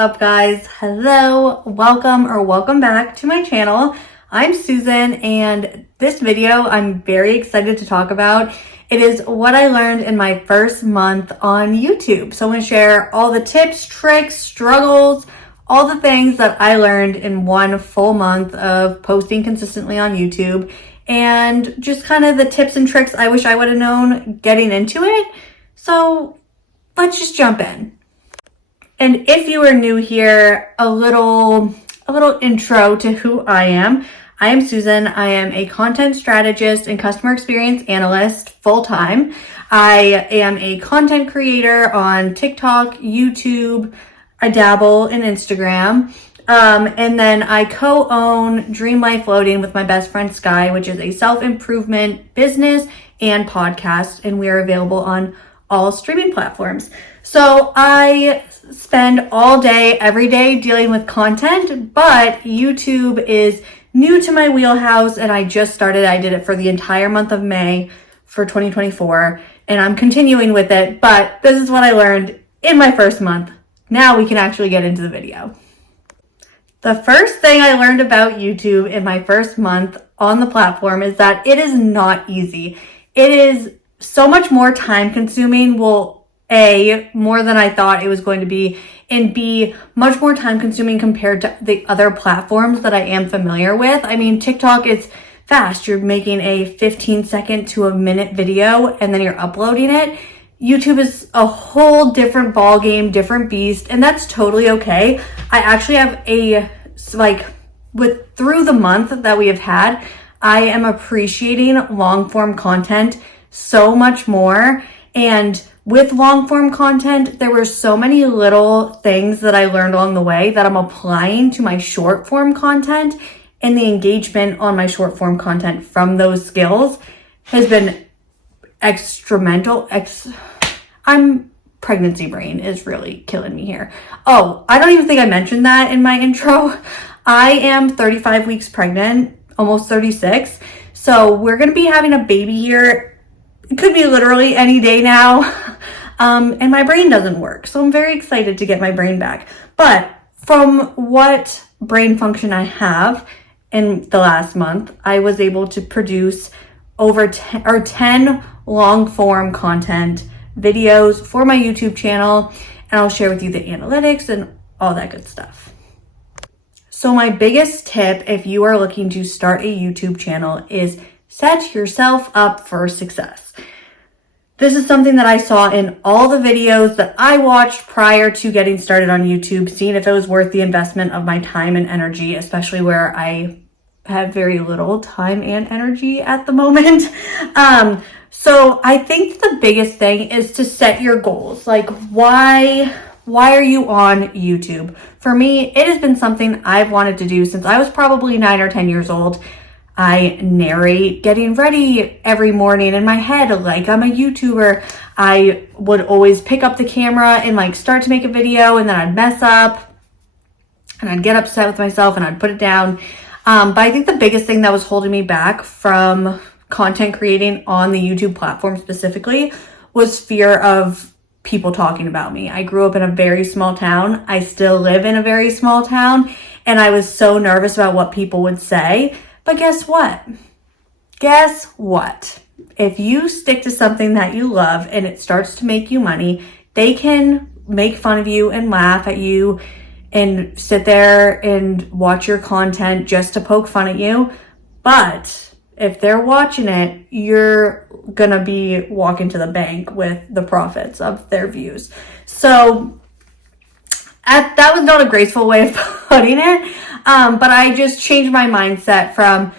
up, guys? Hello, welcome back to my channel. I'm Susan, and this video I'm very excited to talk about. It is what I learned in my first month on YouTube. So I'm going to share all the tips, tricks, struggles, all the things that I learned in one full month of posting consistently on YouTube, and just kind of the tips and tricks I wish I would have known getting into it. So let's just jump in. And if you are new here, a little intro to who I am. I am Susan. I am a content strategist and customer experience analyst full-time. I am a content creator on TikTok, YouTube. I dabble in Instagram. And then I co-own Dream Life Floating with my best friend Sky, which is a self-improvement business and podcast. And we are available on all streaming platforms. So I spend all day, every day dealing with content, but YouTube is new to my wheelhouse and I just started. I did it for the entire month of May for 2024 and I'm continuing with it, but this is what I learned in my first month. Now we can actually get into the video. The first thing I learned about YouTube in my first month on the platform is that it is not easy. It is so much more time consuming. Well, A, more than I thought it was going to be, and B, much more time consuming compared to the other platforms that I am familiar with. I mean, TikTok is fast. You're making a 15-second to a minute video and then you're uploading it. YouTube is a whole different ball game, different beast, and that's totally okay. I actually have through the month that we have had, I am appreciating long form content so much more. And with long form content, there were so many little things that I learned along the way that I'm applying to my short form content, and the engagement on my short form content from those skills has been instrumental. Pregnancy brain is really killing me here. Oh, I don't even think I mentioned that in my intro. I am 35 weeks pregnant, almost 36. So we're going to be having a baby here. It could be literally any day now. And my brain doesn't work. So I'm very excited to get my brain back. But from what brain function I have in the last month, I was able to produce over 10 long form content videos for my YouTube channel. And I'll share with you the analytics and all that good stuff. So my biggest tip, if you are looking to start a YouTube channel, is set yourself up for success. This is something that I saw in all the videos that I watched prior to getting started on YouTube, seeing if it was worth the investment of my time and energy, especially where I have very little time and energy at the moment. So I think the biggest thing is to set your goals. Like, why are you on YouTube? For me, it has been something I've wanted to do since I was probably 9 or 10 years old. I narrate getting ready every morning in my head like I'm a YouTuber. I would always pick up the camera and start to make a video, and then I'd mess up and I'd get upset with myself and I'd put it down. But I think the biggest thing that was holding me back from content creating on the YouTube platform specifically was fear of people talking about me. I grew up in a very small town. I still live in a very small town, and I was so nervous about what people would say. But guess what? If you stick to something that you love and it starts to make you money, they can make fun of you and laugh at you and sit there and watch your content just to poke fun at you. But if they're watching it, you're gonna be walking to the bank with the profits of their views. So that was not a graceful way of putting it. But I just changed my mindset from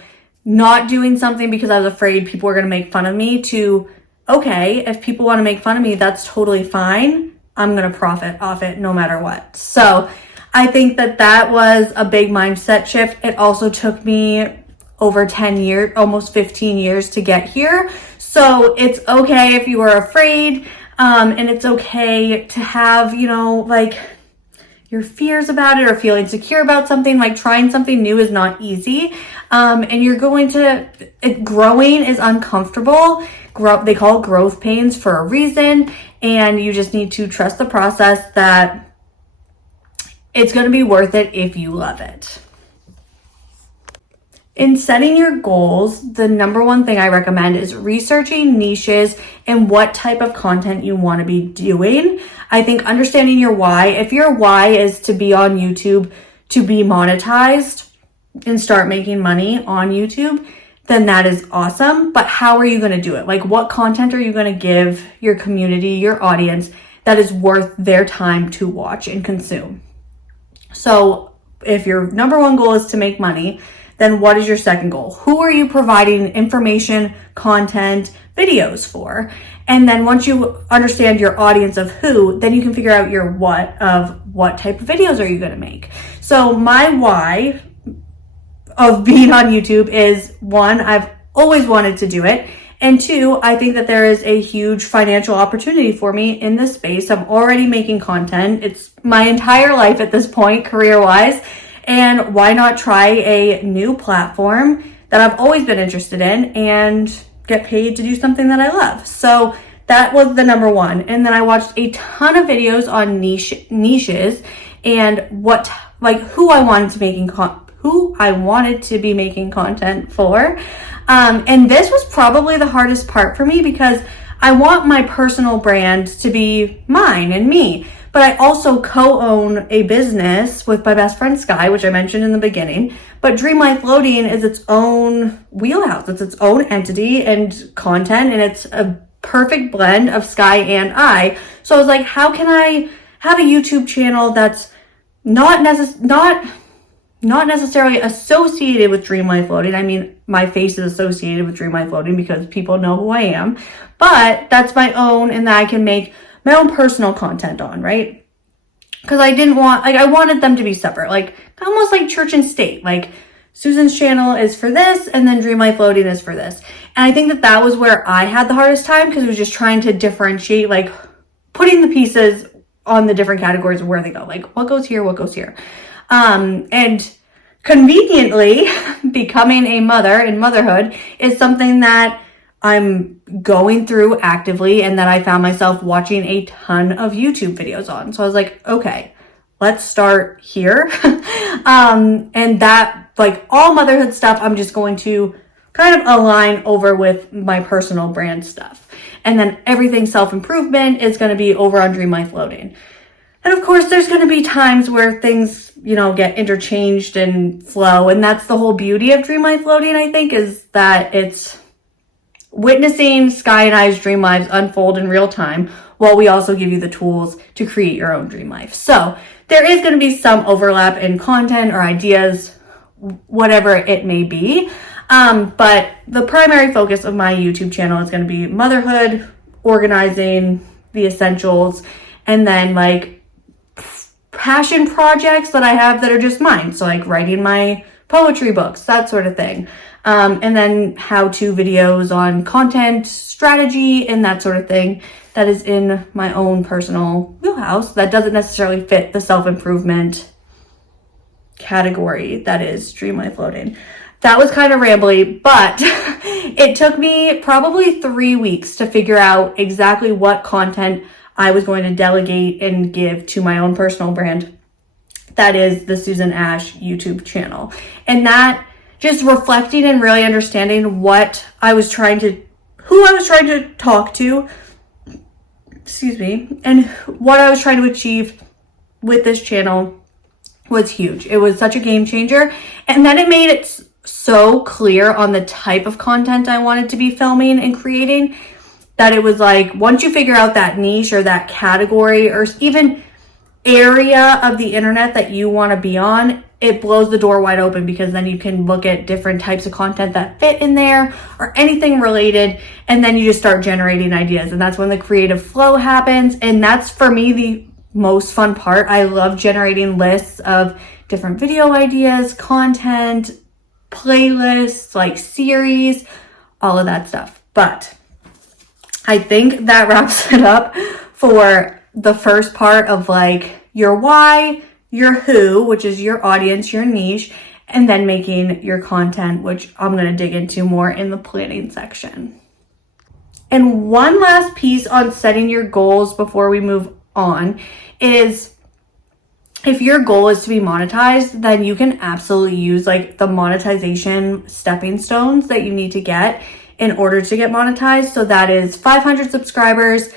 not doing something because I was afraid people were going to make fun of me to, okay, if people want to make fun of me, that's totally fine. I'm going to profit off it no matter what. So I think that was a big mindset shift. It also took me over 10 years, almost 15 years to get here. So it's okay if you are afraid, and it's okay to have, your fears about it or feel insecure about something. Trying something new is not easy. And you're growing is uncomfortable. They call it growth pains for a reason. And you just need to trust the process that it's going to be worth it if you love it. In setting your goals, the number one thing I recommend is researching niches and what type of content you want to be doing. I think understanding your why, if your why is to be on YouTube, to be monetized and start making money on YouTube, then that is awesome. But how are you going to do it? Like, what content are you going to give your community, your audience, that is worth their time to watch and consume? So if your number one goal is to make money, then what is your second goal? Who are you providing information, content, videos for? And then once you understand your audience of who, then you can figure out your what of what type of videos are you going to make. So my why of being on YouTube is, one, I've always wanted to do it. And two, I think that there is a huge financial opportunity for me in this space. I'm already making content. It's my entire life at this point, career-wise. And why not try a new platform that I've always been interested in and get paid to do something that I love? So that was the number one. And then I watched a ton of videos on niches and who I wanted to be making content for. And this was probably the hardest part for me because I want my personal brand to be mine and me. But I also co-own a business with my best friend Sky, which I mentioned in the beginning. But Dream Life Floating is its own wheelhouse. It's its own entity and content, and it's a perfect blend of Sky and I. So I was like, how can I have a YouTube channel that's not necessarily associated with Dream Life Floating? I mean, my face is associated with Dream Life Floating because people know who I am. But that's my own, and that I can make my own personal content on, right? Because I wanted them to be separate, like almost like church and state. Like Susan's channel is for this, and then Dream Life Floating is for this. And I think that was where I had the hardest time, because it was just trying to differentiate, like putting the pieces on the different categories of where they go, like what goes here, what goes here. And conveniently, becoming a mother and motherhood is something that I'm going through actively, and that I found myself watching a ton of YouTube videos on. So I was like, okay, let's start here. And that, like all motherhood stuff, I'm just going to kind of align over with my personal brand stuff. And then everything self-improvement is going to be over on Dream Life Floating. And of course, there's going to be times where things, get interchanged and flow. And that's the whole beauty of Dream Life Floating, I think, is that it's witnessing Sky and I's dream lives unfold in real time, while we also give you the tools to create your own dream life. So there is going to be some overlap in content or ideas, whatever it may be. But the primary focus of my YouTube channel is going to be motherhood, organizing, the essentials, and then like passion projects that I have that are just mine. So like writing my poetry books, that sort of thing. And then how-to videos on content strategy and that sort of thing that is in my own personal wheelhouse that doesn't necessarily fit the self-improvement category that is Dream Life Floating. That was kind of rambly, but it took me probably 3 weeks to figure out exactly what content I was going to delegate and give to my own personal brand. That is the Susan Ash YouTube channel. And that just reflecting and really understanding who I was trying to talk to, and what I was trying to achieve with this channel was huge. It was such a game changer. And then it made it so clear on the type of content I wanted to be filming and creating, that it was like, once you figure out that niche or that category or even area of the internet that you want to be on, it blows the door wide open, because then you can look at different types of content that fit in there or anything related, and then you just start generating ideas, and that's when the creative flow happens. And that's, for me, the most fun part. I love generating lists of different video ideas, content, playlists, like series, all of that stuff. But I think that wraps it up for the first part of like your why, your who, which is your audience, your niche, and then making your content, which I'm going to dig into more in the planning section. And one last piece on setting your goals before we move on is if your goal is to be monetized, then you can absolutely use like the monetization stepping stones that you need to get in order to get monetized. So that is 500 subscribers.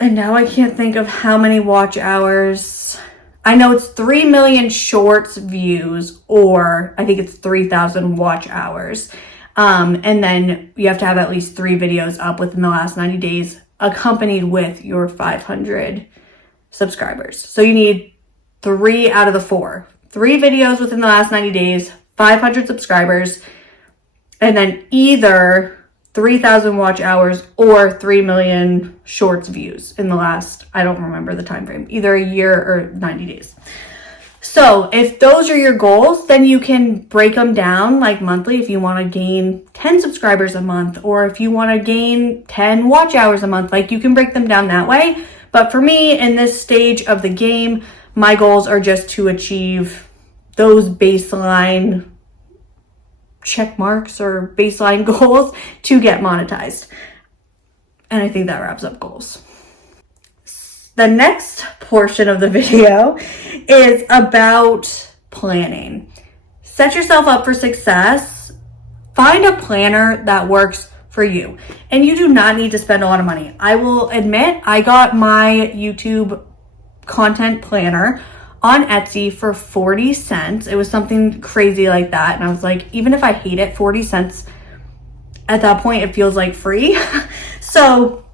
And now I can't think of how many watch hours. I know it's 3 million shorts views, or I think it's 3,000 watch hours. And then you have to have at least 3 videos up within the last 90 days accompanied with your 500 subscribers. So you need 3 out of the 4. 3 videos within the last 90 days, 500 subscribers, and then either 3,000 watch hours or 3 million shorts views in the last, I don't remember the time frame, either a year or 90 days. So if those are your goals, then you can break them down like monthly. If you want to gain 10 subscribers a month, or if you want to gain 10 watch hours a month, like you can break them down that way. But for me, in this stage of the game, my goals are just to achieve those baseline check marks or baseline goals to get monetized. And I think that wraps up goals. The next portion of the video is about planning. Set yourself up for success. Find a planner that works for you. And you do not need to spend a lot of money. I will admit, I got my YouTube content planner on Etsy for 40 cents. It was something crazy like that. And I was like, even if I hate it, 40 cents at that point, it feels like free. So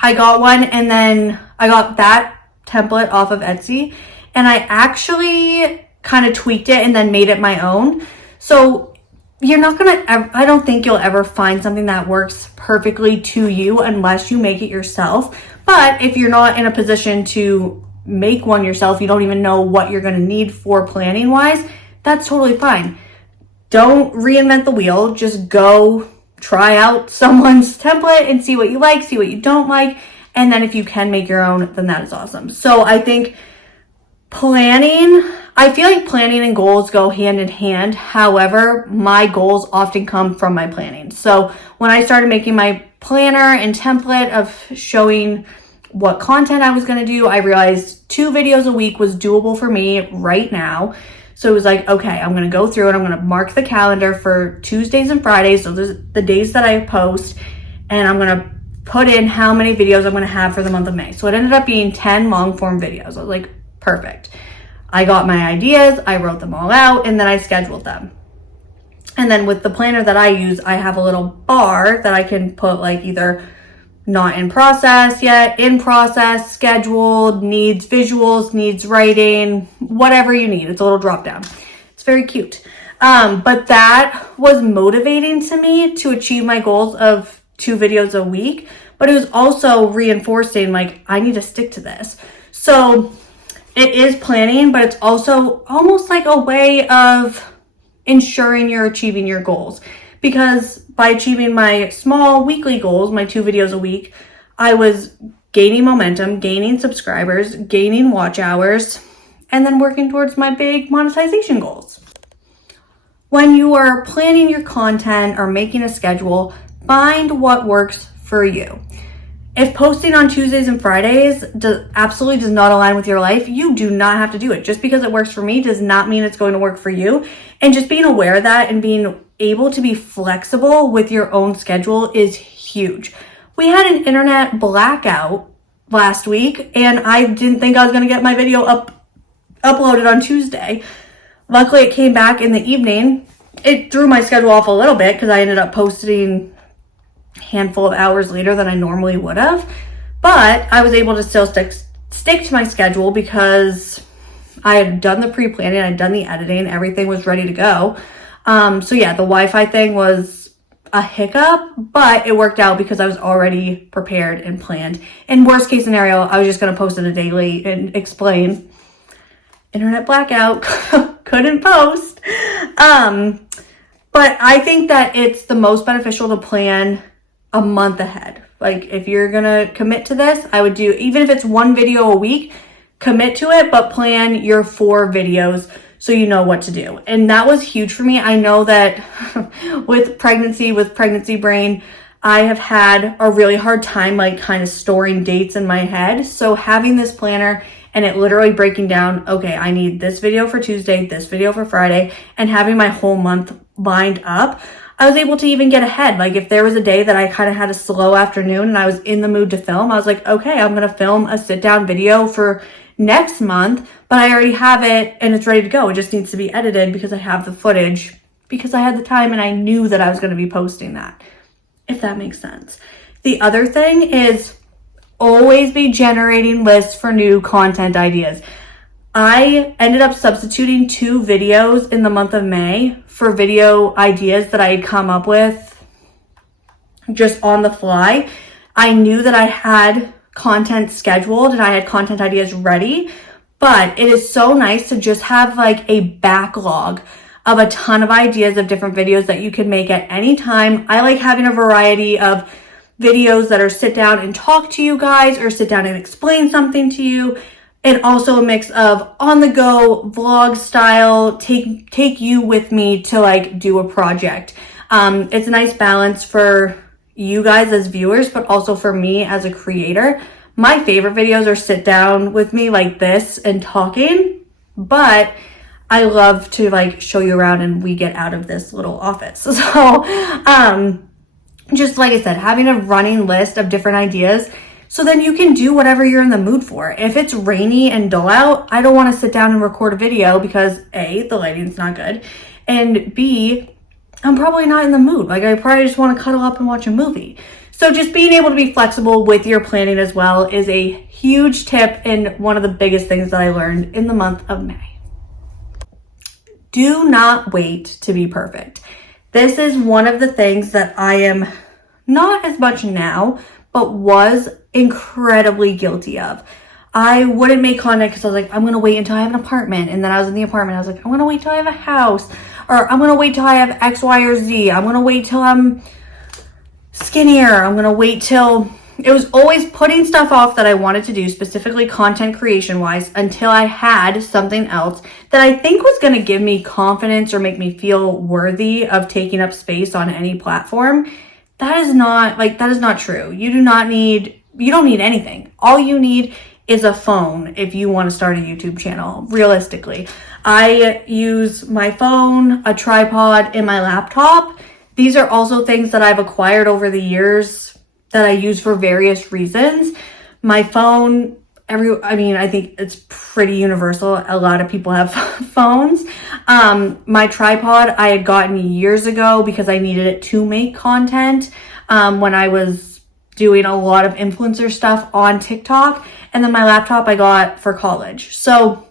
I got one, and then I got that template off of Etsy, and I actually kind of tweaked it and then made it my own. So you're not gonna, I don't think you'll ever find something that works perfectly to you unless you make it yourself. But if you're not in a position to make one yourself, you don't even know what you're gonna need for planning wise, that's totally fine. Don't reinvent the wheel. Just go try out someone's template and see what you like, see what you don't like. And then if you can make your own, then that is awesome. So I think I feel like planning and goals go hand in hand. However, my goals often come from my planning. So when I started making my planner and template of showing what content I was going to do, I realized 2 videos a week was doable for me right now. So it was like, okay, I'm going to go through and I'm going to mark the calendar for Tuesdays and Fridays. So there's the days that I post, and I'm going to put in how many videos I'm going to have for the month of May. So it ended up being 10 long form videos. I was like, perfect. I got my ideas, I wrote them all out, and then I scheduled them. And then with the planner that I use, I have a little bar that I can put like either not in process yet, in process, scheduled, needs visuals, needs writing, whatever you need. It's a little drop down. It's very cute. But that was motivating to me to achieve my goals of 2 videos a week, but it was also reinforcing like, I need to stick to this. So it is planning, but it's also almost like a way of ensuring you're achieving your goals. Because by achieving my small weekly goals, my 2 videos a week, I was gaining momentum, gaining subscribers, gaining watch hours, and then working towards my big monetization goals. When you are planning your content or making a schedule, find what works for you. If posting on Tuesdays and Fridays absolutely does not align with your life, you do not have to do it. Just because it works for me does not mean it's going to work for you. And just being aware of that and being able to be flexible with your own schedule is huge. We had an internet blackout last week, and I didn't think I was going to get my video uploaded on Tuesday. Luckily, it came back in the evening. It threw my schedule off a little bit because I ended up posting handful of hours later than I normally would have, but I was able to still stick to my schedule because I had done the pre-planning, I'd done the editing, everything was ready to go. So yeah, the Wi-Fi thing was a hiccup, but it worked out because I was already prepared and planned. In worst case scenario, I was just going to post it a day late and explain internet blackout, couldn't post. But I think that it's the most beneficial to plan a month ahead. Like if you're gonna commit to this, I would do, even if it's 1 video a week, commit to it, but plan your 4 videos so you know what to do. And that was huge for me. I know that with pregnancy brain, I have had a really hard time like kind of storing dates in my head. So having this planner and it literally breaking down, okay, I need this video for Tuesday, this video for Friday, and having my whole month lined up, I was able to even get ahead. Like if there was a day that I kind of had a slow afternoon and I was in the mood to film, I was like, okay, I'm going to film a sit down video for next month, but I already have it and it's ready to go. It just needs to be edited because I have the footage, because I had the time and I knew that I was going to be posting that, if that makes sense. The other thing is always be generating lists for new content ideas. I ended up substituting 2 videos in the month of May for video ideas that I had come up with just on the fly. I knew that I had content scheduled and I had content ideas ready, but it is so nice to just have like a backlog of a ton of ideas of different videos that you can make at any time. I like having a variety of videos that are sit down and talk to you guys or sit down and explain something to you, and also a mix of on the go vlog style, take you with me to like do a project. It's a nice balance for you guys as viewers, but also for me as a creator. My favorite videos are sit down with me like this and talking, but I love to like show you around and we get out of this little office. So, just like I said, having a running list of different ideas, so then you can do whatever you're in the mood for. If it's rainy and dull out, I don't want to sit down and record a video because A, the lighting's not good, and B, I'm probably not in the mood. Like I probably just want to cuddle up and watch a movie. So just being able to be flexible with your planning as well is a huge tip and one of the biggest things that I learned in the month of May. Do not wait to be perfect. This is one of the things that I am not as much now, but was incredibly guilty of. I wouldn't make content because I was like, I'm going to wait until I have an apartment. And then I was in the apartment. I was like, I'm going to wait till I have a house, or I'm going to wait till I have X, Y, or Z. I'm going to wait till I'm skinnier. I'm going to wait till... It was always putting stuff off that I wanted to do, specifically content creation wise, until I had something else that I think was going to give me confidence or make me feel worthy of taking up space on any platform. That is not true. You don't need anything. All you need is a phone if you want to start a YouTube channel, realistically. I use my phone, a tripod, and my laptop. These are also things that I've acquired over the years that I use for various reasons. My phone, I think it's pretty universal. A lot of people have phones. My tripod I had gotten years ago because I needed it to make content when I was doing a lot of influencer stuff on TikTok. And then my laptop I got for college. So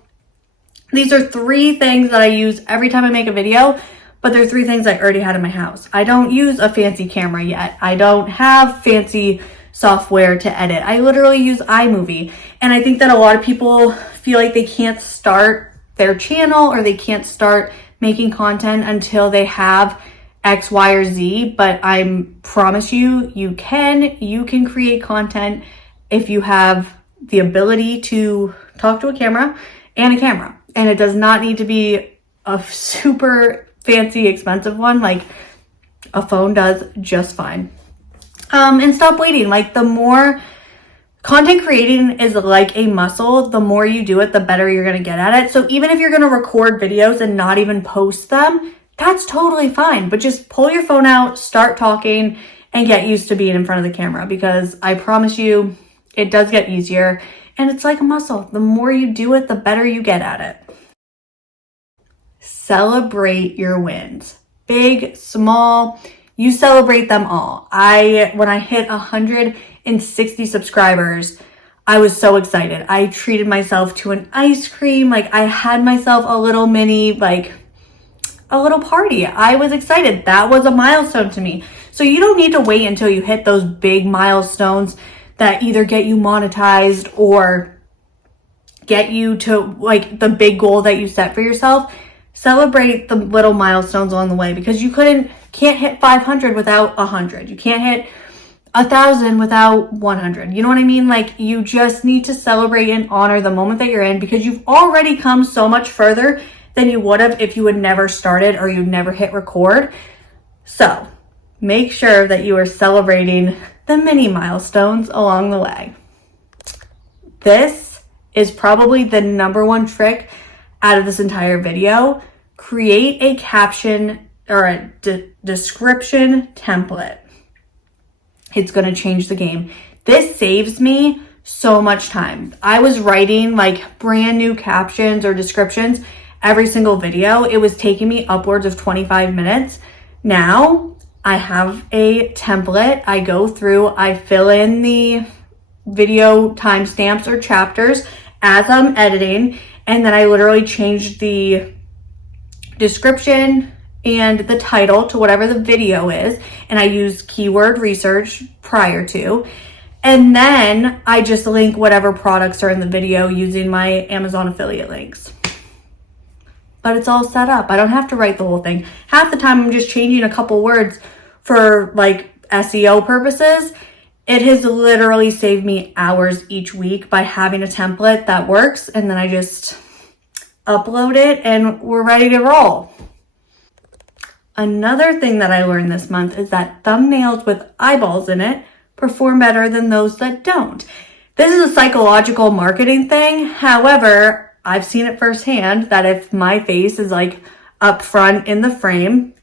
these are 3 things that I use every time I make a video, but they're 3 things I already had in my house. I don't use a fancy camera yet. I don't have fancy software to edit. I literally use iMovie. And I think that a lot of people feel like they can't start their channel or they can't start making content until they have X, Y, or Z. But I promise you, you can create content if you have the ability to talk to a camera. And it does not need to be a super fancy, expensive one. Like a phone does just fine. And stop waiting. Like the more content creating is like a muscle, the more you do it, the better you're going to get at it. So even if you're going to record videos and not even post them, that's totally fine. But just pull your phone out, start talking, and get used to being in front of the camera, because I promise you, it does get easier. And it's like a muscle. The more you do it, the better you get at it. Celebrate your wins. Big, small, you celebrate them all. When I hit 160 subscribers, I was so excited. I treated myself to an ice cream. Like I had myself a little a little party. I was excited. That was a milestone to me. So you don't need to wait until you hit those big milestones that either get you monetized or get you to like the big goal that you set for yourself. Celebrate the little milestones along the way, because you can't hit 500 without 100. You can't hit 1,000 without 100. You know what I mean? Like you just need to celebrate and honor the moment that you're in, because you've already come so much further than you would have if you had never started or you'd never hit record. So make sure that you are celebrating the mini milestones along the way. This is probably the number one trick out of this entire video. Create a caption or a description template. It's going to change the game. This saves me so much time. I was writing like brand new captions or descriptions every single video. It was taking me upwards of 25 minutes. Now I have a template. I go through, I fill in the video timestamps or chapters as I'm editing, and then I literally change the description and the title to whatever the video is, and I use keyword research prior to, and then I just link whatever products are in the video using my Amazon affiliate links. But it's all set up. I don't have to write the whole thing. Half the time I'm just changing a couple words for like SEO purposes. It has literally saved me hours each week by having a template that works, and then I just upload it and we're ready to roll. Another thing that I learned this month is that thumbnails with eyeballs in it perform better than those that don't. This is a psychological marketing thing. However, I've seen it firsthand that if my face is like up front in the frame,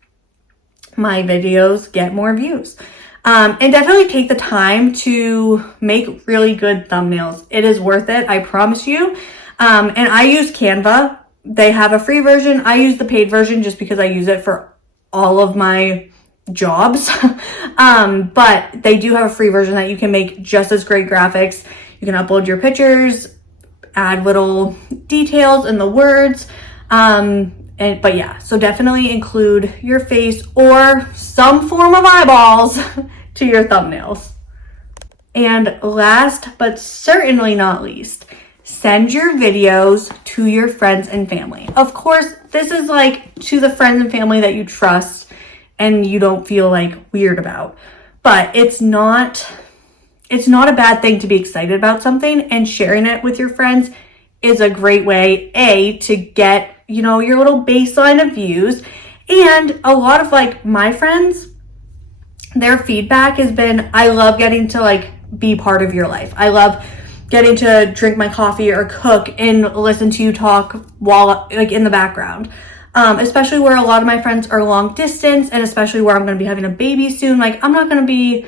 my videos get more views. And definitely take the time to make really good thumbnails. It is worth it, I promise you. And I use Canva. They have a free version. I use the paid version just because I use it for all of my jobs. But they do have a free version that you can make just as great graphics. You can upload your pictures, add little details in the words. But yeah, so definitely include your face or some form of eyeballs to your thumbnails. And last but certainly not least, send your videos to your friends and family. Of course, this is like to the friends and family that you trust and you don't feel like weird about. But it's not a bad thing to be excited about something, and sharing it with your friends is a great way, to get, your little baseline of views. And a lot of like my friends, their feedback has been, I love getting to like be part of your life. I love getting to drink my coffee or cook and listen to you talk while like in the background. Especially where a lot of my friends are long distance, and especially where I'm going to be having a baby soon. Like I'm not going to be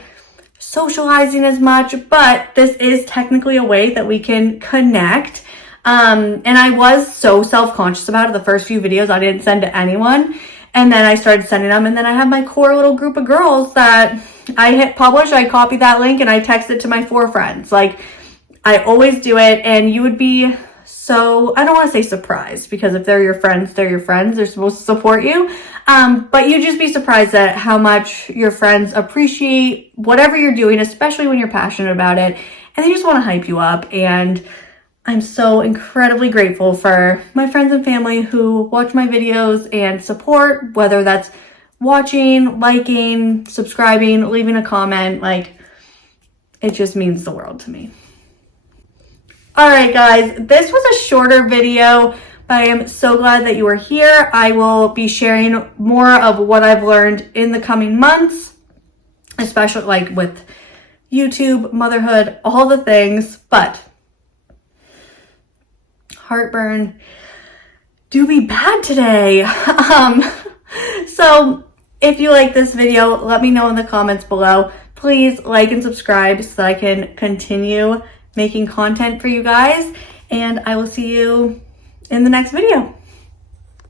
socializing as much, but this is technically a way that we can connect. And I was so self-conscious about it. The first few videos I didn't send to anyone, and then I started sending them, and then I have my core little group of girls that I hit publish, I copy that link, and I text it to my 4 friends. Like I always do it, and you would be so, I don't want to say surprised, because if they're your friends, they're supposed to support you. But you'd just be surprised at how much your friends appreciate whatever you're doing, especially when you're passionate about it, and they just want to hype you up. And I'm so incredibly grateful for my friends and family who watch my videos and support, whether that's watching, liking, subscribing, leaving a comment. Like, it just means the world to me. All right, guys, this was a shorter video, but I am so glad that you are here. I will be sharing more of what I've learned in the coming months, especially like with YouTube, motherhood, all the things. But heartburn do be bad today. So if you like this video, let me know in the comments below. Please like and subscribe so that I can continue making content for you guys, and I will see you in the next video.